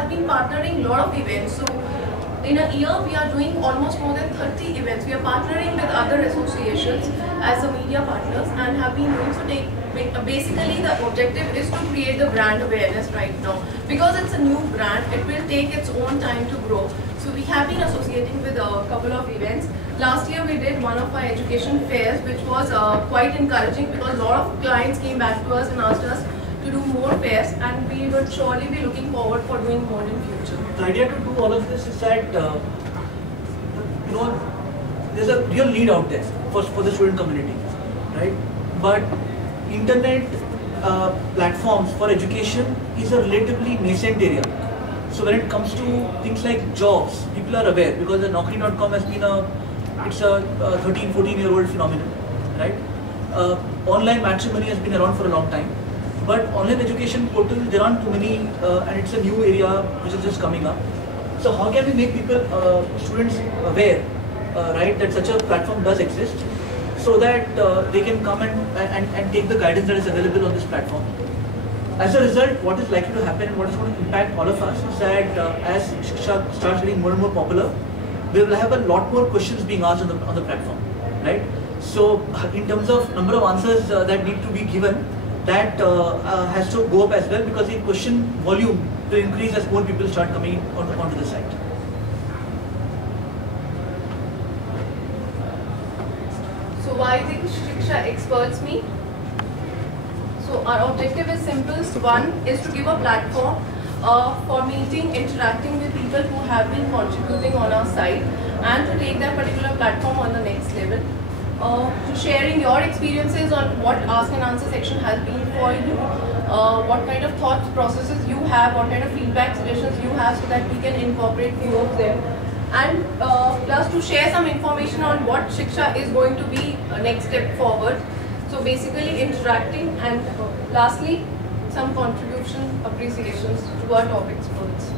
has been partnering a lot of events. So in a year, we are doing almost more than 30 events. We are partnering with other associations as a media partners and have been doing so. Basically, the objective is to create the brand awareness right now. Because it's a new brand, it will take its own time to grow. So we have been associating with a couple of events. Last year, we did one of our education fairs, which was quite encouraging because a lot of clients came back to us and asked us to do more fairs, and we would surely be looking forward for doing more in future. The idea to do all of this is that there's a real need out there for the student community, right? But internet platforms for education is a relatively nascent area. So when it comes to things like jobs, people are aware because the Naukri.com has been a 13, 14-year-old phenomenon, right? Online matrimony has been around for a long time. But online education portals, there aren't too many, and it's a new area which is just coming up. So how can we make people, students aware, right, that such a platform does exist, so that they can come and take the guidance that is available on this platform. As a result, what is likely to happen and what is going to impact all of us is that as Shiksha starts getting more and more popular, we will have a lot more questions being asked on the platform, right? So in terms of number of answers that need to be given, that has to go up as well, because the question volume will increase as more people start coming onto the site. So why the Shiksha Experts Meet? So our objective is simple. One is to give a platform for meeting, interacting with people who have been contributing on our site, and to take that particular platform on the next level. To sharing your experiences on what Ask and Answer section has been for you, what kind of thoughts, processes you have, what kind of feedback, suggestions you have, so that we can incorporate few of them. And plus to share some information on what Shiksha is going to be a next step forward. So basically interacting, and lastly some contribution appreciations to our top experts.